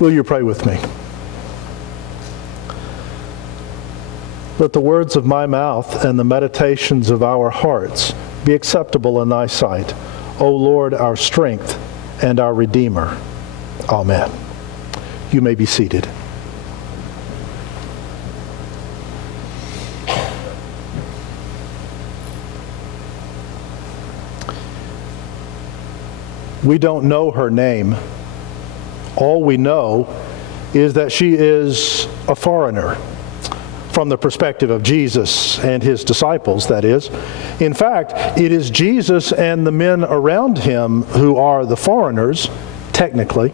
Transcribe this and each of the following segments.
Will you pray with me? Let the words of my mouth and the meditations of our hearts be acceptable in thy sight, O Lord, our strength and our Redeemer. Amen. You may be seated. We don't know her name. All we know is that she is a foreigner, from the perspective of Jesus and his disciples, that is. In fact, it is Jesus and the men around him who are the foreigners, technically.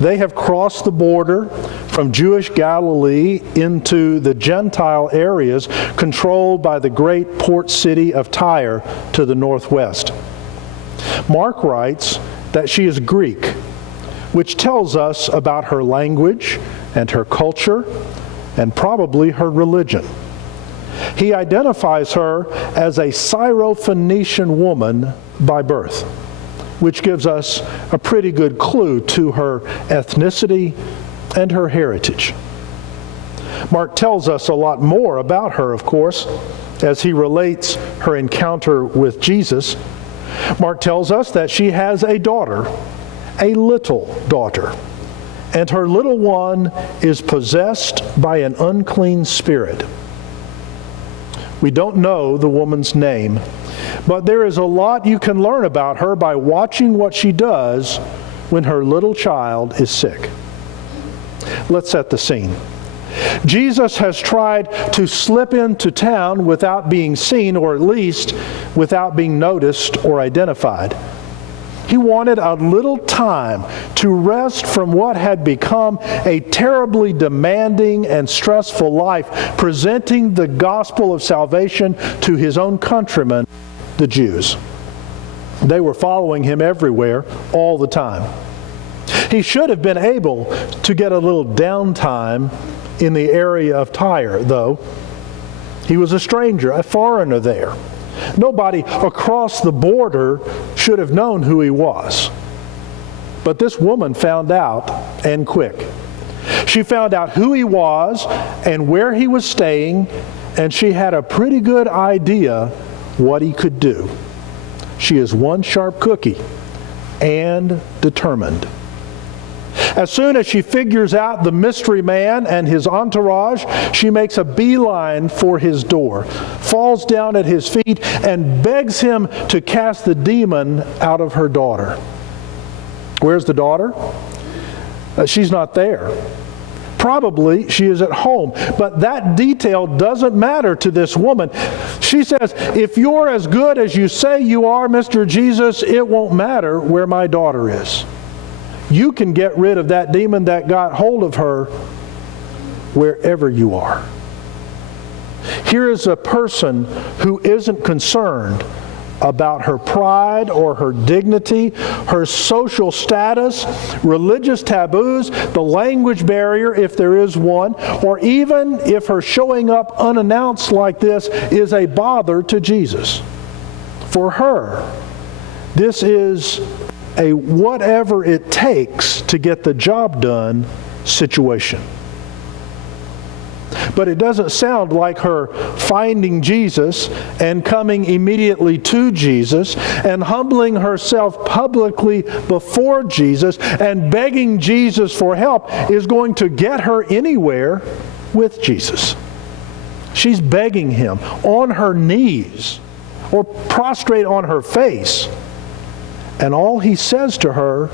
They have crossed the border from Jewish Galilee into the Gentile areas controlled by the great port city of Tyre to the northwest. Mark writes that she is Greek, which tells us about her language and her culture and probably her religion. He identifies her as a Syrophoenician woman by birth, which gives us a pretty good clue to her ethnicity and her heritage. Mark tells us a lot more about her, of course, as he relates her encounter with Jesus. Mark tells us that she has a daughter, a little daughter, and her little one is possessed by an unclean spirit. We don't know the woman's name, but there is a lot you can learn about her by watching what she does when her little child is sick. Let's set the scene. Jesus has tried to slip into town without being seen, or at least without being noticed or identified. He wanted a little time to rest from what had become a terribly demanding and stressful life, presenting the gospel of salvation to his own countrymen, the Jews. They were following him everywhere, all the time. He should have been able to get a little downtime in the area of Tyre, though. He was a stranger, a foreigner there. Nobody across the border should have known who he was. But this woman found out, and quick. She found out who he was and where he was staying, and she had a pretty good idea what he could do. She is one sharp cookie and determined. As soon as she figures out the mystery man and his entourage, she makes a beeline for his door, falls down at his feet, and begs him to cast the demon out of her daughter. Where's the daughter? She's not there. Probably she is at home, but that detail doesn't matter to this woman. She says, if you're as good as you say you are, Mr. Jesus, it won't matter where my daughter is. You can get rid of that demon that got hold of her wherever you are. Here is a person who isn't concerned about her pride or her dignity, her social status, religious taboos, the language barrier, if there is one, or even if her showing up unannounced like this is a bother to Jesus. For her, this is a whatever it takes to get the job done situation. But it doesn't sound like her finding Jesus and coming immediately to Jesus and humbling herself publicly before Jesus and begging Jesus for help is going to get her anywhere with Jesus. She's begging him on her knees or prostrate on her face. And all he says to her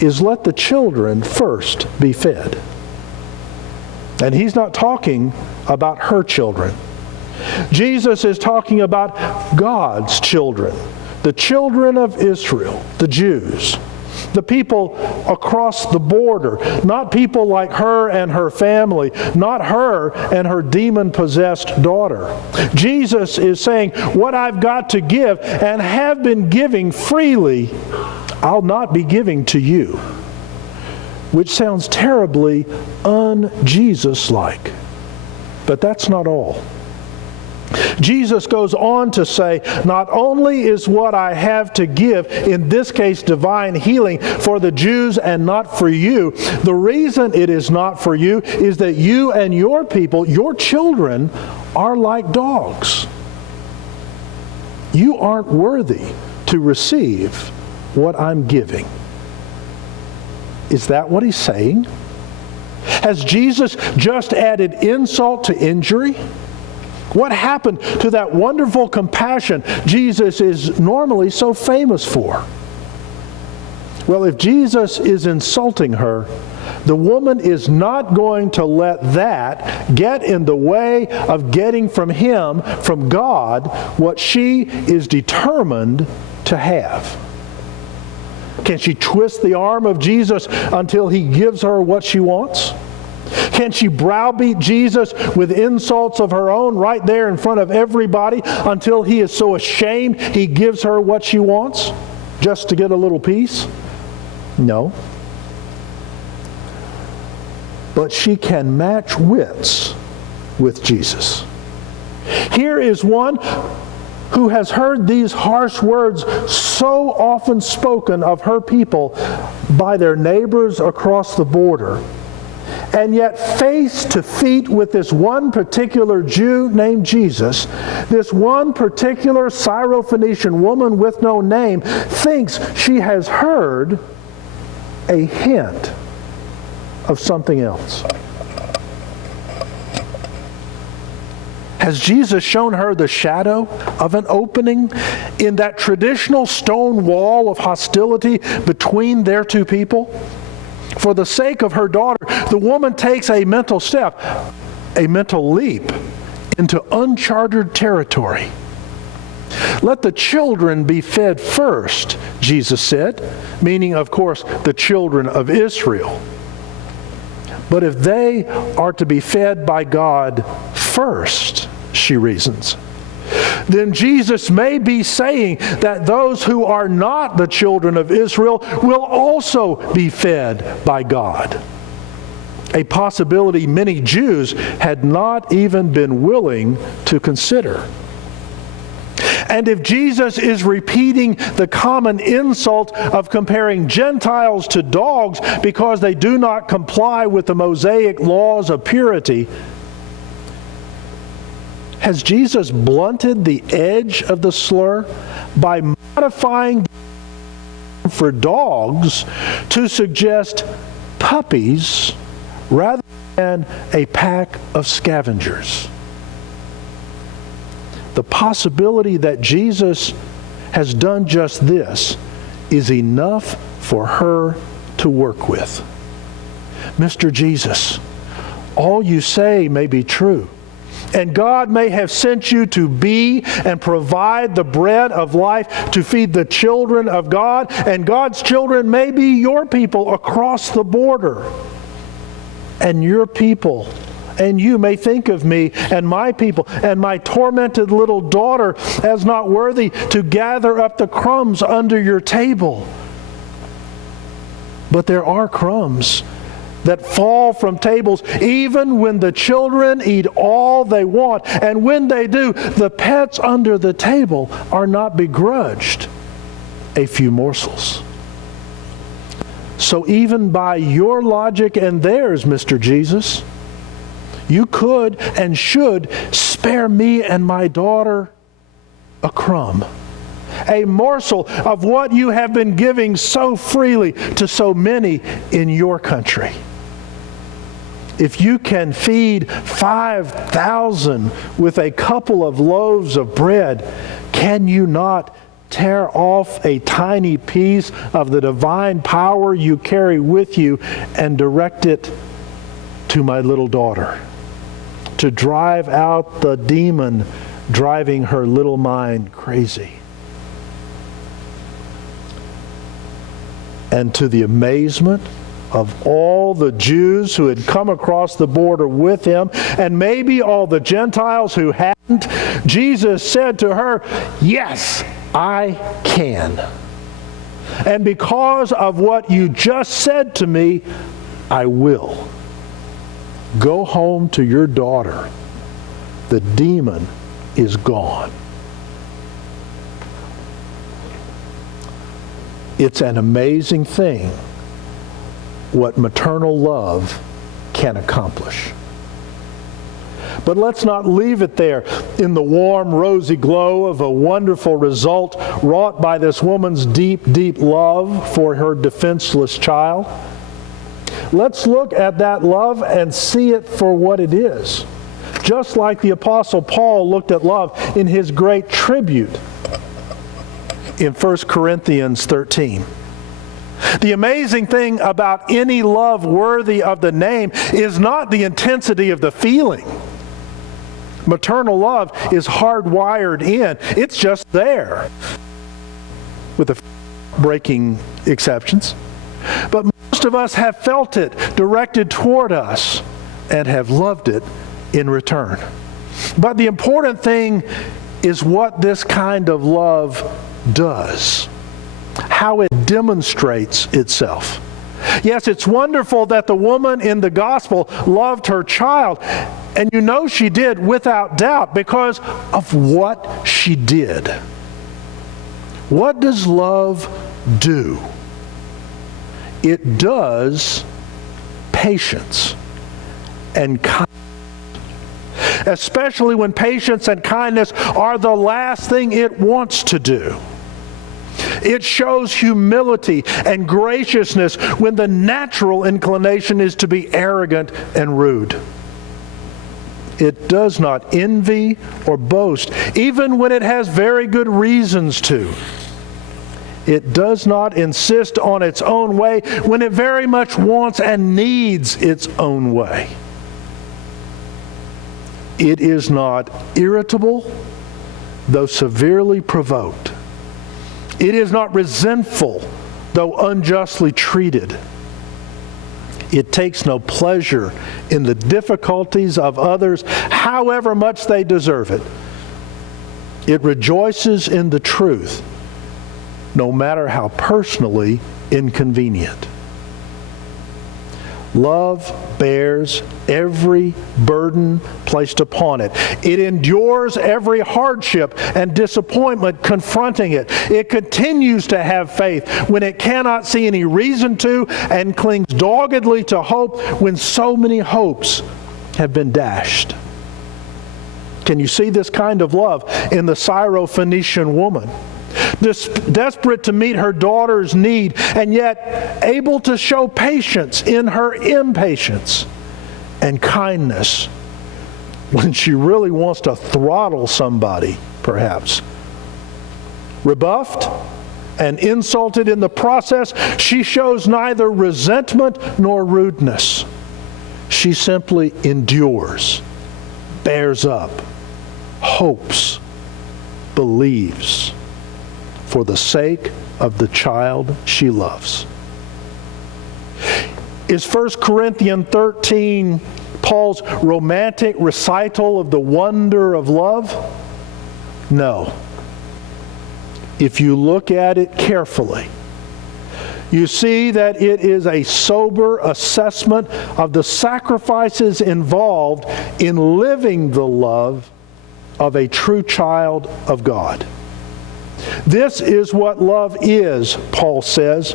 is, let the children first be fed. And he's not talking about her children. Jesus is talking about God's children, the children of Israel, the Jews, the people across the border, not people like her and her family, not her and her demon-possessed daughter. Jesus is saying, what I've got to give and have been giving freely, I'll not be giving to you. Which sounds terribly un-Jesus-like. But that's not all. Jesus goes on to say, not only is what I have to give, in this case divine healing, for the Jews and not for you, the reason it is not for you is that you and your people, your children, are like dogs. You aren't worthy to receive what I'm giving. Is that what he's saying? Has Jesus just added insult to injury? What happened to that wonderful compassion Jesus is normally so famous for? Well, if Jesus is insulting her, the woman is not going to let that get in the way of getting from him, from God, what she is determined to have. Can she twist the arm of Jesus until he gives her what she wants? Can she browbeat Jesus with insults of her own right there in front of everybody until he is so ashamed he gives her what she wants just to get a little peace? No. But she can match wits with Jesus. Here is one who has heard these harsh words so often spoken of her people by their neighbors across the border, and yet face to feet with this one particular Jew named Jesus, this one particular Syrophoenician woman with no name thinks she has heard a hint of something else. Has Jesus shown her the shadow of an opening in that traditional stone wall of hostility between their two people? For the sake of her daughter, the woman takes a mental step, a mental leap into uncharted territory. Let the children be fed first, Jesus said, meaning, of course, the children of Israel. But if they are to be fed by God first, she reasons, then Jesus may be saying that those who are not the children of Israel will also be fed by God. A possibility many Jews had not even been willing to consider. And if Jesus is repeating the common insult of comparing Gentiles to dogs because they do not comply with the Mosaic laws of purity, has Jesus blunted the edge of the slur by modifying for dogs to suggest puppies rather than a pack of scavengers? The possibility that Jesus has done just this is enough for her to work with. Mr. Jesus, all you say may be true, and God may have sent you to be and provide the bread of life to feed the children of God, and God's children may be your people across the border. And your people, and you may think of me and my people and my tormented little daughter as not worthy to gather up the crumbs under your table. But there are crumbs that fall from tables even when the children eat all they want. And when they do, the pets under the table are not begrudged a few morsels. So even by your logic and theirs, Mr. Jesus, you could and should spare me and my daughter a crumb, a morsel of what you have been giving so freely to so many in your country. If you can feed 5,000 with a couple of loaves of bread, can you not tear off a tiny piece of the divine power you carry with you and direct it to my little daughter, to drive out the demon driving her little mind crazy? And to the amazement of all the Jews who had come across the border with him, and maybe all the Gentiles who hadn't, Jesus said to her, "Yes, I can. And because of what you just said to me, I will. Go home to your daughter. The demon is gone. It's an amazing thing what maternal love can accomplish. But let's not leave it there in the warm, rosy glow of a wonderful result wrought by this woman's deep, deep love for her defenseless child. Let's look at that love and see it for what it is. Just like the Apostle Paul looked at love in his great tribute in 1 Corinthians 13. The amazing thing about any love worthy of the name is not the intensity of the feeling. Maternal love is hardwired in. It's just there, with a breaking exceptions. But most of us have felt it directed toward us and have loved it in return. But the important thing is what this kind of love does, how it demonstrates itself. Yes, it's wonderful that the woman in the gospel loved her child, and you know she did without doubt because of what she did. What does love do? It does patience and kindness. Especially when patience and kindness are the last thing it wants to do. It shows humility and graciousness when the natural inclination is to be arrogant and rude. It does not envy or boast, even when it has very good reasons to. It does not insist on its own way when it very much wants and needs its own way. It is not irritable, though severely provoked. It is not resentful, though unjustly treated. It takes no pleasure in the difficulties of others, however much they deserve it. It rejoices in the truth, no matter how personally inconvenient. Love bears every burden placed upon it. It endures every hardship and disappointment confronting it. It continues to have faith when it cannot see any reason to, and clings doggedly to hope when so many hopes have been dashed. Can you see this kind of love in the Syrophoenician woman? Desperate to meet her daughter's need, and yet able to show patience in her impatience, and kindness when she really wants to throttle somebody, perhaps. Rebuffed and insulted in the process, she shows neither resentment nor rudeness. She simply endures, bears up, hopes, believes, for the sake of the child she loves. Is 1 Corinthians 13 Paul's romantic recital of the wonder of love? No. If you look at it carefully, you see that it is a sober assessment of the sacrifices involved in living the love of a true child of God. This is what love is, Paul says,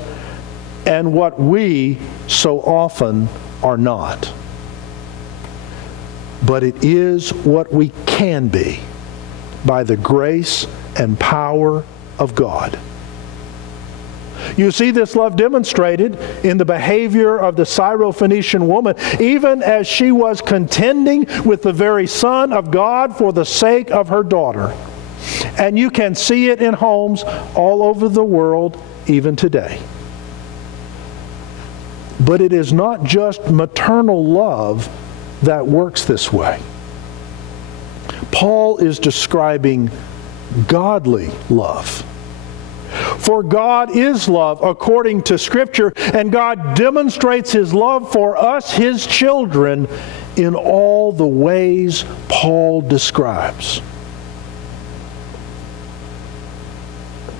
and what we so often are not. But it is what we can be by the grace and power of God. You see this love demonstrated in the behavior of the Syrophoenician woman, even as she was contending with the very Son of God for the sake of her daughter. And you can see it in homes all over the world, even today. But it is not just maternal love that works this way. Paul is describing godly love. For God is love according to Scripture, and God demonstrates His love for us, His children, in all the ways Paul describes.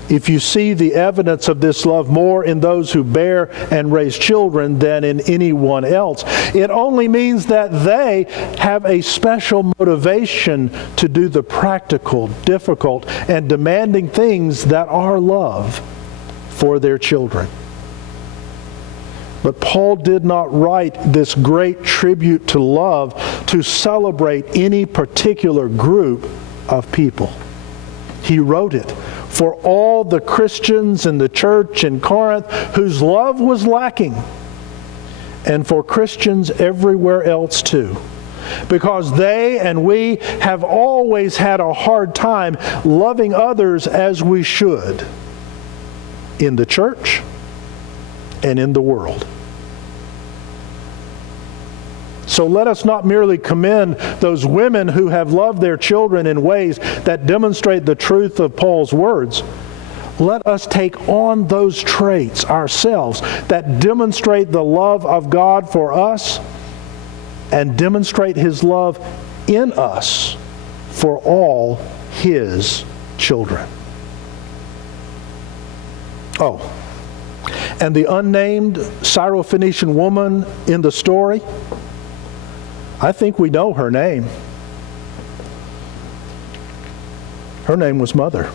if you see the evidence of this love more in those who bear and raise children than in anyone else, it only means that they have a special motivation to do the practical, difficult, and demanding things that are love for their children. But Paul did not write this great tribute to love to celebrate any particular group of people. He wrote it for all the Christians in the church in Corinth whose love was lacking, and for Christians everywhere else too, because they and we have always had a hard time loving others as we should in the church and in the world. So let us not merely commend those women who have loved their children in ways that demonstrate the truth of Paul's words. Let us take on those traits ourselves that demonstrate the love of God for us and demonstrate His love in us for all His children. Oh, and the unnamed Syrophoenician woman in the story, I think we know her name. Her name was Mother.